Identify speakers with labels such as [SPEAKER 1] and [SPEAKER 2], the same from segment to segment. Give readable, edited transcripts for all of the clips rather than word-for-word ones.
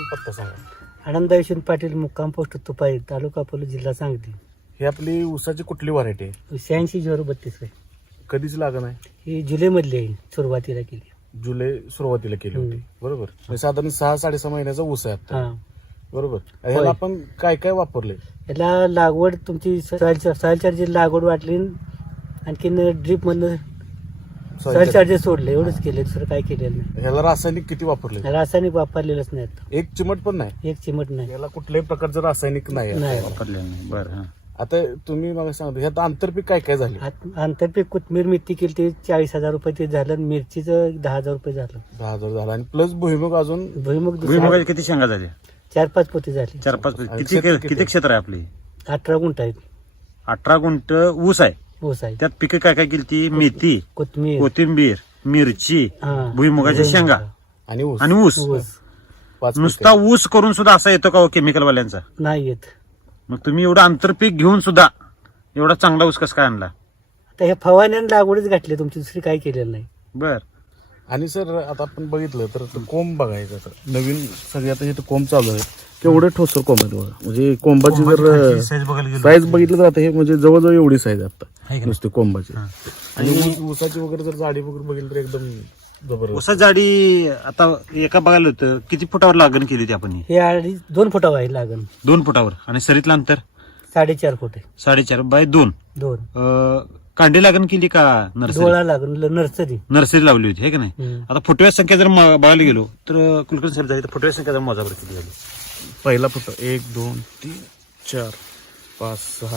[SPEAKER 1] आणि पत्ता सांगा.
[SPEAKER 2] आनंद यशवंत पाटील, मुक्काम पोस्ट तुपाई, तालुका अकोला, जिल्हा सांगली.
[SPEAKER 1] ही आपली ऊसाची कुठली व्हरायटी आहे?
[SPEAKER 2] 86-032 आहे.
[SPEAKER 1] कधीच लागण आहे?
[SPEAKER 2] ही जुलै मधली आहे, सुरुवातीला केली.
[SPEAKER 1] जुलै सुरुवातीला केली होती, बरोबर. म्हणजे साधारण 6-6.5 महिन्याचा ऊस आहे आता,
[SPEAKER 2] हा,
[SPEAKER 1] बरोबर. ह्याला आपण काय काय वापरले?
[SPEAKER 2] याला लागवड तुमची सॉइल चार्जर लागवड वाटली, आणखीन ड्रीप मधनं सॉइल चार्जर सोडले, एवढंच केलं, दुसरं काय केलेलं नाही.
[SPEAKER 1] ह्याला रासायनिक किती वापरले?
[SPEAKER 2] रासायनिक वापरलेलंच नाही आता.
[SPEAKER 1] एक चिमट पण नाही?
[SPEAKER 2] एक चिमट नाही.
[SPEAKER 1] याला कुठल्याही प्रकारचं रासायनिक नाही
[SPEAKER 2] नाही.
[SPEAKER 3] वापरलेलं नाही. बरं.
[SPEAKER 1] आता तुम्ही मला सांगतो ह्यात आंतरपीक काय काय झाले?
[SPEAKER 2] आंतरपीक कोथमीर मेथी केली ते 40,000 रुपये ते झालं, मिरचीचं 10,000 रुपये झालं.
[SPEAKER 1] 10,000 झाला आणि प्लस भुईमुग अजून
[SPEAKER 2] भुईमुग
[SPEAKER 3] भुईमुगाची किती शेंगा झाल्या?
[SPEAKER 2] 4-5 पोती झाली.
[SPEAKER 3] 4-5.
[SPEAKER 1] आणि
[SPEAKER 3] किती
[SPEAKER 1] क्षेत्र
[SPEAKER 3] किती क्षेत्र आहे आपली?
[SPEAKER 2] 18 गुंठ आहेत.
[SPEAKER 3] 18 गुंठ ऊस आहे.
[SPEAKER 2] ऊस आहे,
[SPEAKER 3] त्यात पिकं काय काय केली? ती मेथी,
[SPEAKER 2] कोथमीर,
[SPEAKER 3] कोथिंबीर, मिरची,
[SPEAKER 2] हा,
[SPEAKER 3] भुईमुगाच्या शेंगा
[SPEAKER 1] आणि ऊस.
[SPEAKER 3] आणि ऊस.
[SPEAKER 2] ऊस
[SPEAKER 1] 5
[SPEAKER 3] नुसता ऊस करून सुद्धा असा येतो का हो केमिकल वाल्यांचा?
[SPEAKER 2] नाही येत.
[SPEAKER 3] मग तुम्ही एवढं आंतरपीक घेऊन सुद्धा एवढा चांगला ऊस कसं काय आणला?
[SPEAKER 2] आता हे फवारण्याने लागवडच घातली, तुमची दुसरी काही केलेलं नाही.
[SPEAKER 3] बर.
[SPEAKER 1] आणि सर आता आपण बघितलं तर कोंब बघायचं तर नवीन सगळे आता इथं कोंब चालू आहे, केवढे ठोसर कोंब आहेत बघा. म्हणजे कोंबाची जर साईज बघितलं तर आता हे म्हणजे जवळजवळ एवढी साईज आता नुसते कोंबाची. आणि ऊसाची वगैरे जर जाडी वगैरे बघितलं तर एकदम जबरदस्त.
[SPEAKER 3] ऊसाची जाडी आता एका बघायला होतं किती फुटावर लागण केली होती आपण?
[SPEAKER 2] हे 2 फुटावर आहे लागण.
[SPEAKER 3] 2 फुटावर. आणि सरीतलं अंतर
[SPEAKER 2] 4.5 फूट आहे.
[SPEAKER 3] 4.5/2.
[SPEAKER 2] 2
[SPEAKER 3] कांडी लागण केली का नर्सरी?
[SPEAKER 2] डोळा लागण नर्सरी.
[SPEAKER 3] नर्सरी लावली होती, हे की नाही?
[SPEAKER 2] हम्म.
[SPEAKER 3] आता फुटव्या संख्या जर बघायला गेलो तर कुलकर्णी साहेब झाली तर फुटव्या संख्या जर मोजावर किती झाली?
[SPEAKER 1] पहिला फुट 1 2 3 4 5 6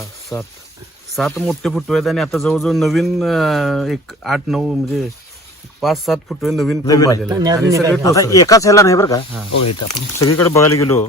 [SPEAKER 1] 7 मोठे फुटवे आहेत. आणि आता जवळजवळ नवीन एक 8-9 म्हणजे 5-7 फुटवे नवीन कोंब आलेले आहेत. आणि सगळे
[SPEAKER 2] आता
[SPEAKER 1] ठोसर
[SPEAKER 3] आता
[SPEAKER 1] आहेत.
[SPEAKER 3] एकाच ह्याला नाही बरं का? बघा इथं आपण सगळीकडे बघायला गेलो,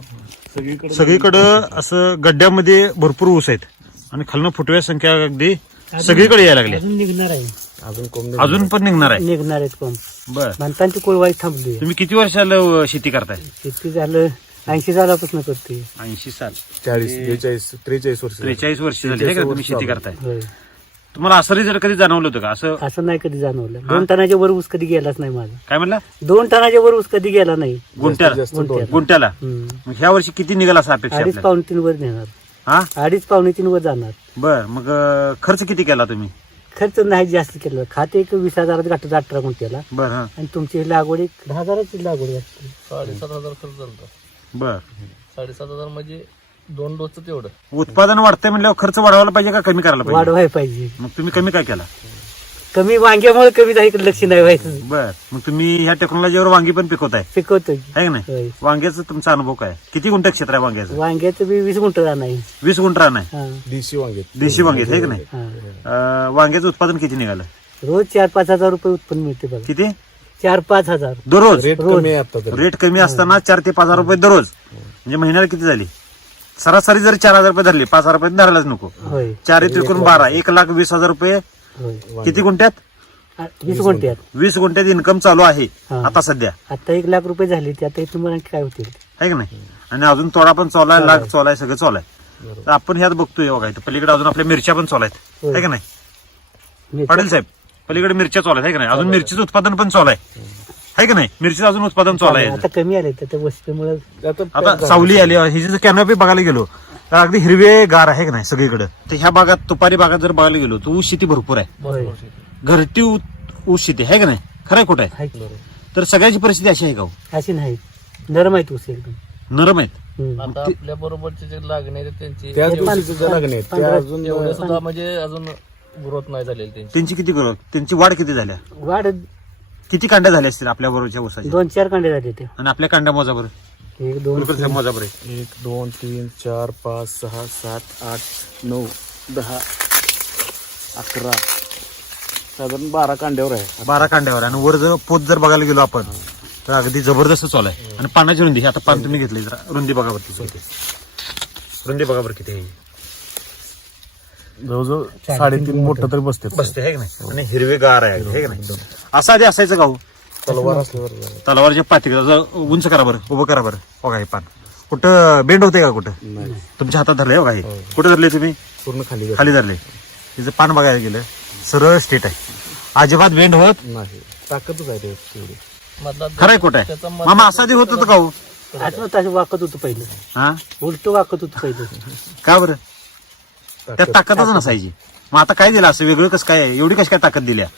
[SPEAKER 3] सगळीकडं असं गड्ड्यामध्ये भरपूर ऊस आहेत आणि खालनं फुटव्या संख्या अगदी सगळीकडे यायला लागली.
[SPEAKER 2] अजून निघणार आहे,
[SPEAKER 1] अजून कोंब
[SPEAKER 3] अजून पण निघणार आहे.
[SPEAKER 2] निघणार आहेत कोंब.
[SPEAKER 3] बर.
[SPEAKER 2] म्हणतांची कोळवाई थांबली.
[SPEAKER 3] तुम्ही किती वर्षाला शेती करताय?
[SPEAKER 2] किती झालं? 80 सालापासून करते.
[SPEAKER 3] 80 साल.
[SPEAKER 1] 40 42 43 वर्ष
[SPEAKER 3] 43 वर्ष झाली आहे का तुम्ही शेती करताय?
[SPEAKER 2] होय.
[SPEAKER 3] तुम्हाला असं रिझल्ट कधी जाणवलं होतं का? असं
[SPEAKER 2] नाही कधी जाणवलं. 2 टनाच्या वर ऊस कधी गेलाच नाही माझा.
[SPEAKER 3] काय म्हणला?
[SPEAKER 2] 2 टनाच्या वर ऊस कधी गेला नाही
[SPEAKER 3] गुंट्याला?
[SPEAKER 2] गुंट्याला.
[SPEAKER 3] गुंट्याला.
[SPEAKER 2] हम्म.
[SPEAKER 3] मग ह्या वर्षी किती निघाला असं अपेक्षा
[SPEAKER 2] 2.5-3 वर नेणार.
[SPEAKER 3] हा?
[SPEAKER 2] 2.5-3 वर जाणार.
[SPEAKER 3] बर. मग खर्च किती केला तुम्ही?
[SPEAKER 2] खर्च नाही जास्त केलं. खाते एक 20,000 गाठत 18 गुंठ्याला.
[SPEAKER 3] बर. हा.
[SPEAKER 2] आणि तुमची लागवड एक 10,000ची लागवड असते.
[SPEAKER 4] 7,500 खर्च झाला.
[SPEAKER 3] बर.
[SPEAKER 4] 7,500 म्हणजे 2 डोसचं तेवढं.
[SPEAKER 3] उत्पादन वाढतंय म्हणल्यावर खर्च वाढवायला पाहिजे का कमी करायला पाहिजे?
[SPEAKER 2] वाढवाय पाहिजे.
[SPEAKER 3] मग तुम्ही कमी काय केला?
[SPEAKER 2] कमी वांग्यामुळे कमी नाही, इकडे लक्ष नाही व्हायचं.
[SPEAKER 3] बर. मग तुम्ही ह्या टेक्नॉलॉजीवर वांगी पण पिकवताय,
[SPEAKER 2] पिकवतो.
[SPEAKER 3] आहे का नाही?
[SPEAKER 2] होय.
[SPEAKER 3] वांग्याचा तुमचा अनुभव काय? किती गुंठ क्षेत्र आहे वांग्याचं?
[SPEAKER 2] वांग्याचं बी 20 गुंठ नाही.
[SPEAKER 3] 20 गुंठ रान आहे.
[SPEAKER 2] हा,
[SPEAKER 1] देशी वांगे.
[SPEAKER 3] देशी वांगे, आहे का नाही?
[SPEAKER 2] हा.
[SPEAKER 3] वांग्याचं उत्पादन किती निघालं?
[SPEAKER 2] रोज 4-5 हजार रुपये उत्पन्न मिळते बघा.
[SPEAKER 3] किती?
[SPEAKER 2] 4-5 हजार
[SPEAKER 3] दररोज?
[SPEAKER 1] रेट कमी आहे आता तर.
[SPEAKER 3] रेट कमी असताना 4 ते 5 हजार रुपये दररोज, म्हणजे महिन्याला किती झाली? सरासरी जर 4,000 रुपये धरले, 5,000 रुपये धरायलाच नको.
[SPEAKER 2] होय.
[SPEAKER 3] 4 त्रिकोण 12, 1,20,000 रुपये.
[SPEAKER 2] होय.
[SPEAKER 3] किती गुंठ्यात?
[SPEAKER 2] 20 गुंठ्यात.
[SPEAKER 3] 20 गुंठ्यात इन्कम चालू आहे
[SPEAKER 2] हा.
[SPEAKER 3] आता सध्या,
[SPEAKER 2] आता 1 लाख रुपये झाले ते. आता तुम्हाला आणखी काय होतील?
[SPEAKER 3] आहे का नाही? आणि अजून तोडा पण चालू आहे, लाग चालू आहे, सगळं चालू आहे. तर आपण ह्यात बघतोय बघा इथं पलीकडे अजून आपल्या मिरच्या पण चालू आहेत,
[SPEAKER 2] होय.
[SPEAKER 3] आहे का नाही
[SPEAKER 2] मिरच्या-
[SPEAKER 3] पाटील साहेब? पलीकडे मिरच्या चालू आहेत, आहे का नाही? अजून मिरचीचं उत्पादन पण चालू आहे का नाही? मिरचीचं अजून उत्पादन चालू आहे.
[SPEAKER 2] आता कमी आले त्या वस्तीमुळे.
[SPEAKER 1] आता
[SPEAKER 3] आता सावली आली, ही जी कॅनॉपी बघायला गेलो तर अगदी हिरवे गार आहे का नाही सगळीकडे. तर ह्या भागात, तुपारी भागात जर बघायला गेलो तर ऊस शेती भरपूर आहे,
[SPEAKER 2] होय.
[SPEAKER 3] घरटी ऊस शेती आहे का नाही? खरं कुठं आहे?
[SPEAKER 2] हाय.
[SPEAKER 3] तर सगळ्याची परिस्थिती अशी आहे का हो?
[SPEAKER 2] अशी नाही, नरम आहेत ऊस एकदम.
[SPEAKER 3] नरम आहेत.
[SPEAKER 2] हम्म.
[SPEAKER 4] आता आपल्या बरोबरचे जे लागणे आहेत त्यांची
[SPEAKER 1] त्याच
[SPEAKER 2] ते
[SPEAKER 1] दिवशी सुद्धा लागणे आहेत. त्या
[SPEAKER 2] 15
[SPEAKER 1] अजून
[SPEAKER 4] एवढे सुद्धा म्हणजे अजून ग्रोथ नाही झालेली त्यांची.
[SPEAKER 3] त्यांची किती ग्रोथ, त्यांची वाढ किती झाल्या?
[SPEAKER 2] वाढ
[SPEAKER 3] किती कांड्या झाल्या असतील आपल्या बरोबरच्या ऊसाच्या?
[SPEAKER 2] 2-4 कांडे झाले ते.
[SPEAKER 3] आणि आपल्या कांड्या मोजाबर
[SPEAKER 2] 1-2
[SPEAKER 3] मोजाबर
[SPEAKER 1] 1 2 3 4 5 6 7 8 9 10 11 साधारण 12 कांड्यावर आहे.
[SPEAKER 3] 12 कांड्यावर. आणि वर जर पोत जर बघायला गेलो आपण तर अगदी जबरदस्त चालू आहे. आणि पानाची रुंदी, आता पान तुम्ही घेतली जरा रुंदी बघा बरं किती, रुंदी बघा बरं किती आहे.
[SPEAKER 1] जवळजवळ 3.5 मोठं तरी बसते.
[SPEAKER 3] बसते, आहे का नाही? आणि हिरवे गार आहे, आहे का नाही? असं आधी असायचं का हो?
[SPEAKER 1] तलवार असल्यावर
[SPEAKER 3] तलावारच्या पाठी उंच करा बरं, उभं करा बरं. बघा हे पान कुठं बेंड होते का? कुठं
[SPEAKER 1] नाही,
[SPEAKER 3] तुमच्या हातात धरले बघा हे? कुठे धरले तुम्ही?
[SPEAKER 1] पूर्ण खाली
[SPEAKER 3] खाली धरले. तिचं पान बघायला गेलं सरळ स्टेट आहे, अजिबात बेंड होत
[SPEAKER 1] नाही. ताकदच आहे ते तेवढी.
[SPEAKER 4] मधला
[SPEAKER 3] खरंय कुठं आहे?
[SPEAKER 4] त्याचा
[SPEAKER 3] मामा असा आधी होत होतं का हो?
[SPEAKER 2] आठवत असं वाकत होतं पहिलं,
[SPEAKER 3] हा
[SPEAKER 2] उलट वाकत होतं पहिलं.
[SPEAKER 3] का बरं? त्यात ताकदच नसायची. मग आता काय दिलं असं वेगळं कसं काय? एवढी कशी काय ताकद दिल्या?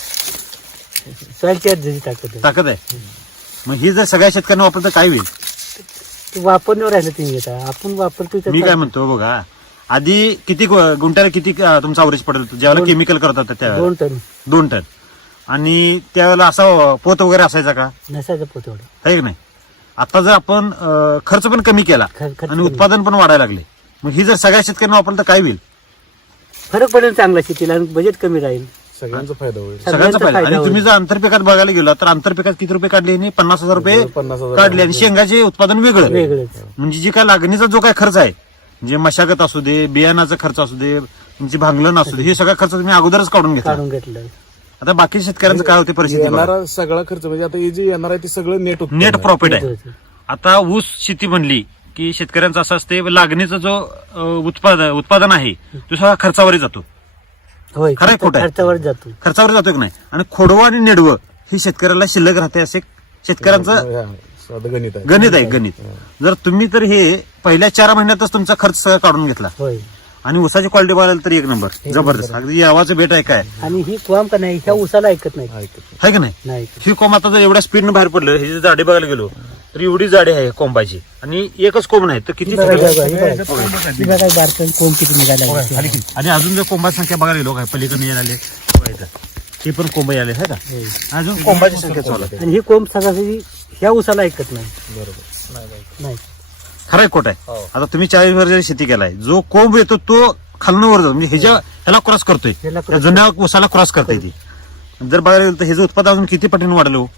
[SPEAKER 2] सॉइल चार्जरची ताकद आहे.
[SPEAKER 3] ताकद आहे. मग ही जर सगळ्या शेतकऱ्यांना वापरलं तर काय होईल?
[SPEAKER 2] ते वापरण्यावर राहिलं तुम्ही आता, आपण वापरतो
[SPEAKER 3] मी काय म्हणतो बघा, आधी किती गुंठ्याला किती तुमचा अवरेज पडत होतं ज्यावेळेला केमिकल करत होता त्यावेळेला?
[SPEAKER 2] 2 टन
[SPEAKER 3] 2 टन. आणि त्यावेळेला असा पोत वगैरे असायचा का?
[SPEAKER 2] नसायचं पोत एवढं.
[SPEAKER 3] आहे की नाही? आता जर आपण खर्च पण कमी केला
[SPEAKER 2] खर्च
[SPEAKER 3] आणि उत्पादन पण वाढायला लागले, मग ही जर सगळ्या शेतकऱ्यांना वापरलं तर काय होईल?
[SPEAKER 2] फरक पडेल चांगला शेतीला आणि बजेट कमी राहील.
[SPEAKER 1] सगळ्यांचा फायदा होईल.
[SPEAKER 3] सगळ्यांचा फायदा. आणि तुम्ही जर आंतरपिकात बघायला गेला तर आंतरपिकात किती रुपये काढले? 50,000 रुपये
[SPEAKER 1] 50,000
[SPEAKER 3] काढले. आणि शेंगाचे उत्पादन वेगळं.
[SPEAKER 2] वेगळंच.
[SPEAKER 3] म्हणजे जी काय लागणीचा जो काय खर्च आहे, म्हणजे मशागत असू दे, बियाणाचा खर्च असू दे, तुमची भांगलन असू दे, हे सगळा खर्च तुम्ही अगोदरच काढून घेतला.
[SPEAKER 2] काढून घेतलं.
[SPEAKER 3] आता बाकी शेतकऱ्यांचं काय होते परिस्थिती बघा.
[SPEAKER 1] येणारा सगळा खर्च म्हणजे आता हे जे येणार आहे ते सगळं नेट
[SPEAKER 3] नेट प्रॉफिट आहे. आता ऊस शेती म्हणली की शेतकऱ्यांचं असं असते, लागणीचा जो उत्पादन आहे तो सगळा खर्चावरही जातो.
[SPEAKER 2] होय,
[SPEAKER 3] खरं आहे, खोटं आहे?
[SPEAKER 2] खर्चावर जातो.
[SPEAKER 3] खर्चावर जातो की नाही? आणि खोडवं आणि नेडवं ही शेतकऱ्याला शिल्लक राहते असे शेतकऱ्यांचं
[SPEAKER 1] गणित आहे.
[SPEAKER 3] गणित आहे. गणित जर तुम्ही तर हे पहिल्या 4 महिन्यातच तुमचा खर्च सगळा काढून घेतला
[SPEAKER 2] होय.
[SPEAKER 3] आणि ऊसाची क्वालिटी बघायला तर 1 नंबर जबरदस्त. अगदी यावाचं भेट आहे काय,
[SPEAKER 2] आणि ही कोंब का नाही, ह्या उसाला ऐकत नाही.
[SPEAKER 3] आहे की नाही?
[SPEAKER 2] नाही
[SPEAKER 3] ही कोंब आता जर एवढ्या स्पीडनं बाहेर पडलं, ही जाडी बघायला गेलो तर एवढी जाडी आहे कोंबाची, आणि एकच कोंब नाही तर किती
[SPEAKER 2] बघा, बारकाईने कोंब किती निघायला लागले.
[SPEAKER 3] खाली. आणि अजून जर कोंबाची संख्या बघायला गेलो काय पलीकडे आले हे पण कोंब आले आहे का? अजून कोंबाची संख्या चालू आहे.
[SPEAKER 2] आणि ही कोंब सरासरी ह्या उसाला ऐकत नाही. नाही.
[SPEAKER 3] खरं आहे खोट आहे? आता तुम्ही 40 वर्ष शेती केलाय, जो कोंब येतो तो खालनं वर जातो, म्हणजे ह्याला क्रॉस करतोय,
[SPEAKER 2] ह्याला
[SPEAKER 3] त्या जुन्या उसाला क्रॉस करताय ती. जर बघायला गेलं तर ह्याचं उत्पादन अजून किती पटीने वाढलं हो?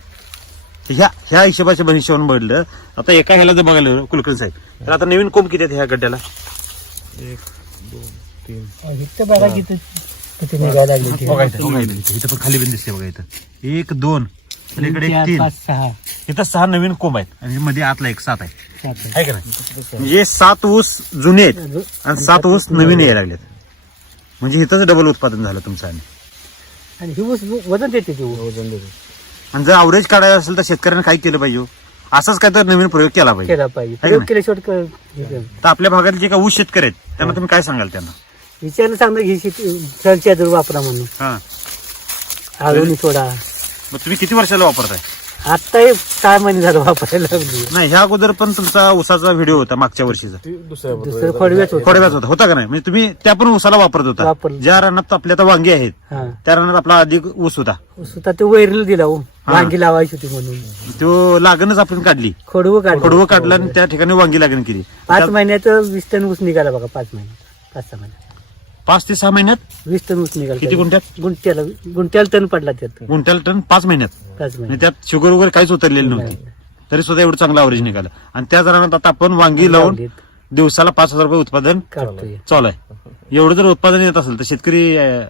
[SPEAKER 3] ह्या हिशोबाच्या हिशोबाने बघितलं. आता एका ह्याला जर बघायला गेलो कुलकर्णी साहेब, तर आता नवीन कोंब किती आहेत ह्या गड्ड्याला?
[SPEAKER 1] 1 2 3
[SPEAKER 2] इथं बघा किती निघायला लागले.
[SPEAKER 3] बघा इथं पण खाली पण दिसते बघा. इथं 1 2 पलीकडे 3
[SPEAKER 2] 5 6
[SPEAKER 3] इथं 6 नवीन कोंब आहेत आणि मध्ये आतला 1 7 आहे.
[SPEAKER 2] 7
[SPEAKER 3] आहे का नाही? म्हणजे 7 ऊस जुने आहेत आणि 7 ऊस नवीन यायला लागलेत. म्हणजे इथंच डबल उत्पादन झालं तुमचं.
[SPEAKER 2] आणि ही ऊस वजन देते ती ऊस.
[SPEAKER 1] वजन देतो.
[SPEAKER 3] आणि जर अवरेज काढायचं असेल तर शेतकऱ्यांनी काय केलं पाहिजे? असंच काय तर नवीन प्रयोग केला पाहिजे.
[SPEAKER 2] केला पाहिजे.
[SPEAKER 3] आहे
[SPEAKER 2] प्रयोग
[SPEAKER 3] ना?
[SPEAKER 2] केल्याशिवाय
[SPEAKER 3] तर आपल्या भागात जे काही ऊस शेतकरी आहेत त्यांना तुम्ही काय सांगाल त्यांना?
[SPEAKER 2] विचारलं सांगलं ही सॉइल चार्जर वापरा म्हणून.
[SPEAKER 3] हा,
[SPEAKER 2] आळवणी सोडा.
[SPEAKER 3] मग तुम्ही किती वर्षाला वापरताय?
[SPEAKER 2] आता हे 6 महिने झालं वापरायला लागली.
[SPEAKER 3] नाही, ह्या अगोदर पण तुमचा ऊसाचा व्हिडिओ होता मागच्या वर्षीचा,
[SPEAKER 1] ती दुसऱ्या
[SPEAKER 2] दुसरं खोडव्याच होतं.
[SPEAKER 3] थोड्या वेळात होता का नाही? म्हणजे तुम्ही त्या पण ऊसाला वापरत होता.
[SPEAKER 2] वापरलं.
[SPEAKER 3] ज्या रानात आपल्या आता वांगी आहेत
[SPEAKER 2] हा.
[SPEAKER 3] त्या रानात आपला अधिक ऊस होता,
[SPEAKER 2] सुद्धा ते वैरला दिला हो, वांगी लावायची होती म्हणून.
[SPEAKER 3] तो लागणच आपण काढली,
[SPEAKER 2] खोडवं काढलं.
[SPEAKER 3] खोडवं काढलं आणि त्या ठिकाणी वांगी लागण केली.
[SPEAKER 2] 5 महिन्यात 20 टन ऊस निघाला बघा. 5 महिन्यात 5-6 महिन्यात
[SPEAKER 3] 5 ते 6 महिन्यात
[SPEAKER 2] 20 टन ऊस निघाला.
[SPEAKER 3] किती गुंठ्यात?
[SPEAKER 2] गुंट्याला टन पडला त्यात.
[SPEAKER 3] गुंठ्याला टन 5 महिन्यात.
[SPEAKER 2] 5
[SPEAKER 3] म्हणजे
[SPEAKER 2] महिन्यात.
[SPEAKER 3] त्यात शुगर वगैरे काहीच उतरलेली नव्हती, तरी सुद्धा एवढं चांगलं अवरेज निघालं. आणि त्याच रानात आता आपण वांगी लावून दिवसाला 5,000 रुपये उत्पादन
[SPEAKER 2] काढतोय.
[SPEAKER 3] चालू आहे. एवढं जर उत्पादन येत असेल तर शेतकरी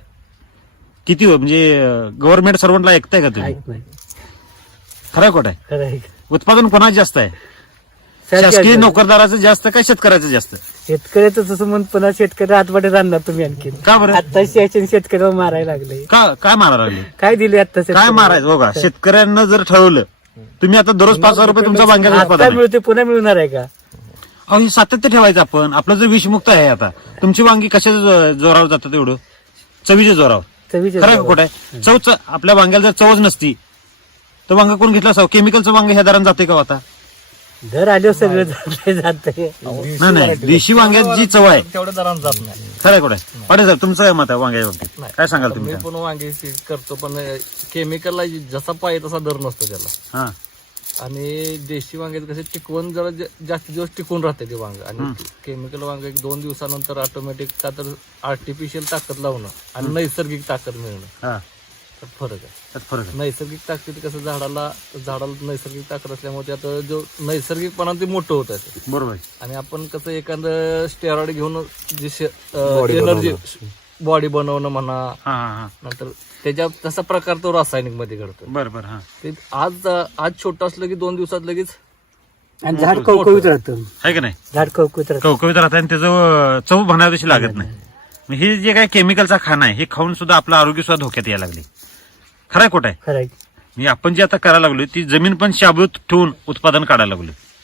[SPEAKER 3] किती म्हणजे गव्हर्नमेंंट सर्वंटला ऐकताय का तुम्ही?
[SPEAKER 2] ऐक नाही.
[SPEAKER 3] खरं खोट आहे?
[SPEAKER 2] खरं आहे.
[SPEAKER 3] उत्पादन कोणाचं जास्त आहे? शासकीय नोकरदाराचं जास्त का शेतकऱ्याचं जास्त?
[SPEAKER 2] शेतकऱ्याचं तसं म्हणून पुन्हा शेतकरी आतमध्ये राहणार तुम्ही आणखी.
[SPEAKER 3] का बरं?
[SPEAKER 2] आता शेतकऱ्याला मारायला लागले.
[SPEAKER 3] काय मारायला लागले?
[SPEAKER 2] काय दिले आता
[SPEAKER 3] काय मारायचं बघा? शेतकऱ्यांना जर ठरवलं तुम्ही आता दररोज 5,000 रुपये तुमचा वांग्याचं उत्पादन
[SPEAKER 2] आता
[SPEAKER 3] आहे.
[SPEAKER 2] मिळते पुन्हा मिळणार आहे का?
[SPEAKER 3] अहो, हे सातत्य ठेवायचं आपण. आपलं जर विषमुक्त आहे आता, तुमची वांगी कशाच्या जोरावर जातात? एवढं चवीच्या जोरावर.
[SPEAKER 2] चवीच्या
[SPEAKER 3] खरं खोट आहे? चव आपल्या वांग्याला जर चवच नसती तर वांगा कोण घेतला असावं? केमिकलचं वांग ह्या दरानं जाते का हो आता?
[SPEAKER 2] दर आल्यावर सगळं जाते.
[SPEAKER 3] नाही, देशी वांग्यात जी चव आहे
[SPEAKER 4] तेवढ्या दरानं जात नाही.
[SPEAKER 3] खरं खोट आहे? पाटील साहेब तुमचं काय मत आहे वांग्या बाबतीत? काय सांगाल
[SPEAKER 4] मी
[SPEAKER 3] तुम्ही?
[SPEAKER 4] पण वांगी करतो, पण केमिकलला जसा पाहिजे तसा दर नसतो त्याला.
[SPEAKER 3] हा,
[SPEAKER 4] आणि देशी वांग्यात कसे टिकवून जरा जास्त दिवस टिकून राहते ते वांग. आणि केमिकल वांग 1-2 दिवसानंतर ऑटोमॅटिक का तर आर्टिफिशियल ताकद लावणं आणि नैसर्गिक ताकद मिळणं
[SPEAKER 3] हा,
[SPEAKER 4] तर फरक आहे.
[SPEAKER 3] त्यात फरक आहे.
[SPEAKER 4] नैसर्गिक ताकद कसं झाडाला नैसर्गिक ताकद असल्यामुळे त्यात जो नैसर्गिकपणा ते मोठं होत आहे.
[SPEAKER 3] बरोबर आहे.
[SPEAKER 4] आणि आपण कसं एखादं स्टेरॉइड घेऊन जे एनर्जी बॉडी बनवणं म्हणा,
[SPEAKER 3] हा हा हा,
[SPEAKER 4] नंतर त्याच्या तसा प्रकार तो रासायनिक मध्ये घडतो.
[SPEAKER 3] बरोबर. हा,
[SPEAKER 4] ते आज छोटं असलं की 2 दिवसात लगेच.
[SPEAKER 2] आणि झाड कवकवीत राहतं.
[SPEAKER 3] आहे का नाही?
[SPEAKER 2] झाड कवकवीत राहतं.
[SPEAKER 3] कवकवीत राहत आणि त्याचं चव भाण्याविषयी लागत नाही. मग हे जे काय केमिकलचा खाणं आहे हे खाऊन सुद्धा आपलं आरोग्य सुद्धा धोक्यात यायला लागले. खरं आहे खोट आहे?
[SPEAKER 2] खरं आहे.
[SPEAKER 3] म्हणजे आपण जे आता करायला लागलो ती जमीन पण शाबूत ठेवून उत्पादन काढायला लागलो.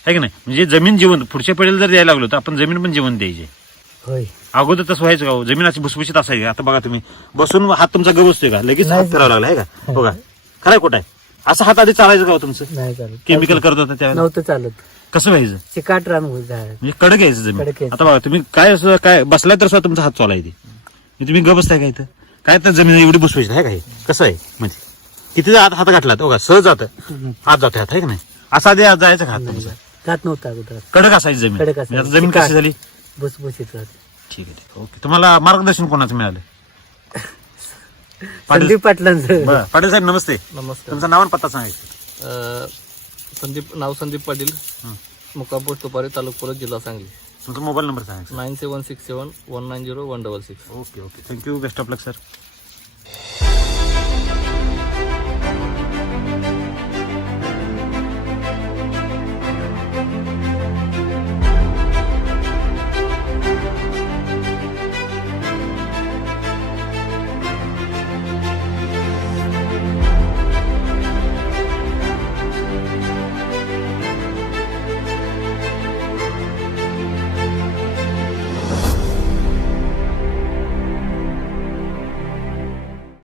[SPEAKER 3] आहे की नाही? म्हणजे जमीन जिवंत पुढच्या पिढीला जर द्यायला लागलो तर आपण जमीन पण जिवंत द्यायची.
[SPEAKER 2] होय.
[SPEAKER 3] अगोदर तसं व्हायचं का हो? जमीन अशी भुसभुशीत असायची. आता बघा तुम्ही बसून हात तुमचा ग बसतोय का? लगेच हात फिरावा लागला आहे का? बघा खरंय खोट आहे? असं हात आधी चालायचं का हो तुमचं?
[SPEAKER 2] नाही चालत.
[SPEAKER 3] केमिकल करत होतं त्यावेळेला
[SPEAKER 2] नव्हतं चालत.
[SPEAKER 3] कसं व्हायचं?
[SPEAKER 2] चिकाट रान होत झाड.
[SPEAKER 3] म्हणजे कडक यायचं जमीन.
[SPEAKER 2] कडक यायचं.
[SPEAKER 3] आता बघा तुम्ही काय असं काय बसलाय तर सुद्धा तुमचा हात चालायचे. तुम्ही ग बसताय का इथं? काय तर जमीन एवढी बसवायची आहे का हे? कसं आहे म्हणजे किती हात घातला बघा सहज जातं हात जातो हात आहे का नाही? असा आधी जायचं का हात तुमचा?
[SPEAKER 2] जात नव्हता अगोदर.
[SPEAKER 3] कडक असायची जमीन.
[SPEAKER 2] कडक
[SPEAKER 3] म्हणजे
[SPEAKER 2] असायची.
[SPEAKER 3] आता जमीन कशी झाली?
[SPEAKER 2] भुसभुशीत राहते.
[SPEAKER 3] ठीक आहे ठीक आहे. ओके. तुम्हाला मार्गदर्शन कोणाचं मिळालं?
[SPEAKER 2] संदीप पाटलांचं.
[SPEAKER 3] बरं. पाटील साहेब नमस्ते.
[SPEAKER 4] नमस्कार.
[SPEAKER 3] तुमचं नाव आणि पत्ता सांगायचं.
[SPEAKER 4] संदीप पाटील, मुक्काम पोस्ट तुपारे, तालुका परत, जिल्हा सांगली.
[SPEAKER 3] तुमचा मोबाईल नंबर सांगायचा.
[SPEAKER 4] 9767190166.
[SPEAKER 3] Okay okay. Thank you. Best of luck sir.